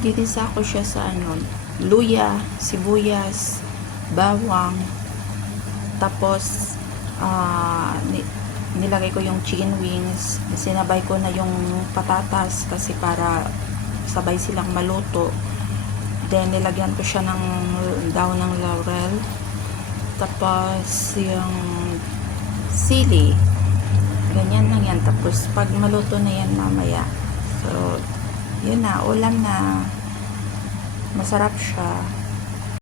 Ginisa ko siya sa ano, luya, sibuyas, bawang, tapos nilagay ko yung chicken wings, sinabay ko na yung patatas kasi para sabay silang maluto. Then nilagyan ko siya ng daw ng laurel, tapos yung sili, ganyan lang yan. Tapos pag maluto na yan mamaya, so yun na, ulam na, masarap siya.